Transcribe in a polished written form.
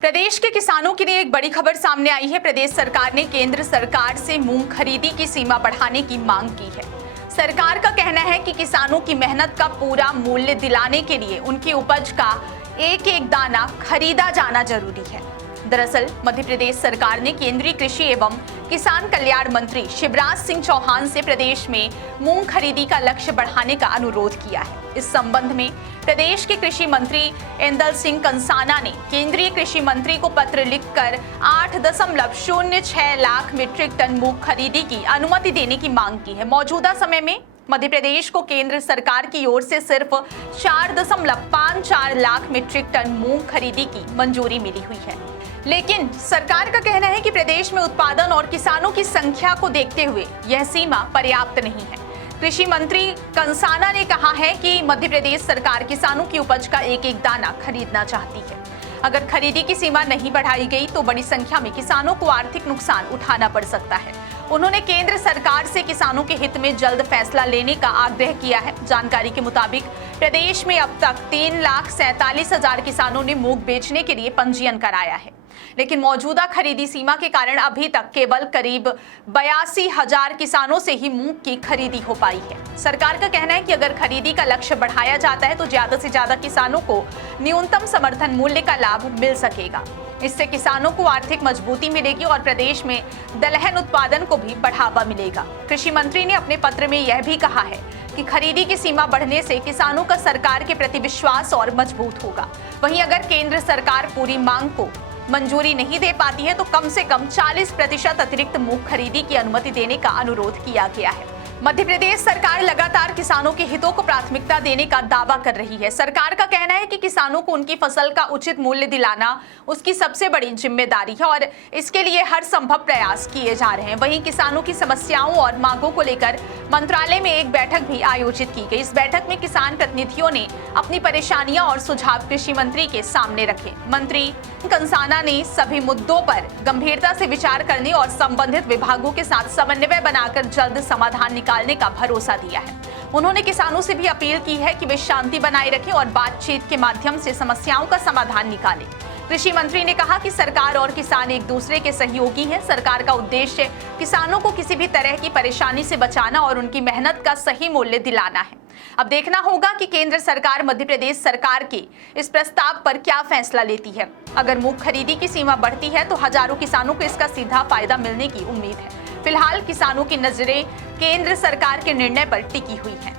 प्रदेश के किसानों के लिए एक बड़ी खबर सामने आई है। प्रदेश सरकार ने केंद्र सरकार से मूंग खरीदी की सीमा बढ़ाने की मांग की है। सरकार का कहना है कि किसानों की मेहनत का पूरा मूल्य दिलाने के लिए उनकी उपज का एक एक दाना खरीदा जाना जरूरी है। दरअसल मध्य प्रदेश सरकार ने केंद्रीय कृषि एवं किसान कल्याण मंत्री शिवराज सिंह चौहान से प्रदेश में मूंग खरीदी का लक्ष्य बढ़ाने का अनुरोध किया है। इस संबंध में प्रदेश के कृषि मंत्री इंदल सिंह कंसाना ने केंद्रीय कृषि मंत्री को पत्र लिखकर 8.06 लाख मीट्रिक टन मूंग खरीदी की अनुमति देने की मांग की है। मौजूदा समय में मध्य प्रदेश को केंद्र सरकार की ओर से सिर्फ 4.54 लाख मीट्रिक टन मूंग खरीदी की मंजूरी मिली हुई है, लेकिन सरकार का कहना है कि प्रदेश में उत्पादन और किसानों की संख्या को देखते हुए यह सीमा पर्याप्त नहीं है। कृषि मंत्री कंसाना ने कहा है कि मध्य प्रदेश सरकार किसानों की उपज का एक एक दाना खरीदना चाहती है। अगर खरीदी की सीमा नहीं बढ़ाई गई तो बड़ी संख्या में किसानों को आर्थिक नुकसान उठाना पड़ सकता है। उन्होंने केंद्र सरकार से किसानों के हित में जल्द फैसला लेने का आग्रह किया है। जानकारी के मुताबिक प्रदेश में अब तक 3,47,000 किसानों ने मूंग बेचने के लिए पंजीयन कराया है, लेकिन मौजूदा खरीदी सीमा के कारण अभी तक केवल करीब 82,000 किसानों से ही मूंग की खरीदी हो पाई है। सरकार का कहना है कि अगर खरीदी का लक्ष्य बढ़ाया जाता है तो ज्यादा से ज्यादा किसानों को न्यूनतम समर्थन मूल्य का लाभ मिल सकेगा। इससे किसानों को आर्थिक मजबूती मिलेगी और प्रदेश में दलहन उत्पादन को भी बढ़ावा मिलेगा। कृषि मंत्री ने अपने पत्र में यह भी कहा है कि खरीदी की सीमा बढ़ने से किसानों का सरकार के प्रति विश्वास और मजबूत होगा। वहीं अगर केंद्र सरकार पूरी मांग को मंजूरी नहीं दे पाती है तो कम से कम 40% अतिरिक्त मूंग खरीदी की अनुमति देने का अनुरोध किया गया है। मध्य प्रदेश सरकार लगातार किसानों के हितों को प्राथमिकता देने का दावा कर रही है। सरकार का कहना है कि किसानों को उनकी फसल का उचित मूल्य दिलाना उसकी सबसे बड़ी जिम्मेदारी है और इसके लिए हर संभव प्रयास किए जा रहे हैं। वहीं किसानों की समस्याओं और मांगों को लेकर मंत्रालय में एक बैठक भी आयोजित की गई। इस बैठक में किसान प्रतिनिधियों ने अपनी परेशानियां और सुझाव कृषि मंत्री के सामने रखे। मंत्री कंसाना ने सभी मुद्दों पर गंभीरता से विचार करने और संबंधित विभागों के साथ समन्वय बनाकर जल्द समाधान निकालने का भरोसा दिया है। उन्होंने किसानों से भी अपील की है कि वे शांति बनाए रखें और बातचीत के माध्यम से समस्याओं का समाधान निकालें। कृषि मंत्री ने कहा कि सरकार और किसान एक दूसरे के सहयोगी हैं। सरकार का उद्देश्य किसानों को किसी भी तरह की परेशानी से बचाना और उनकी मेहनत का सही मूल्य दिलाना है। अब देखना होगा कि केंद्र सरकार मध्य प्रदेश सरकार के इस प्रस्ताव पर क्या फैसला लेती है। अगर मूंग खरीदी की सीमा बढ़ती है तो हजारों किसानों को इसका सीधा फायदा मिलने की उम्मीद है। फिलहाल किसानों की नजरें केंद्र सरकार के निर्णय पर टिकी हुई हैं।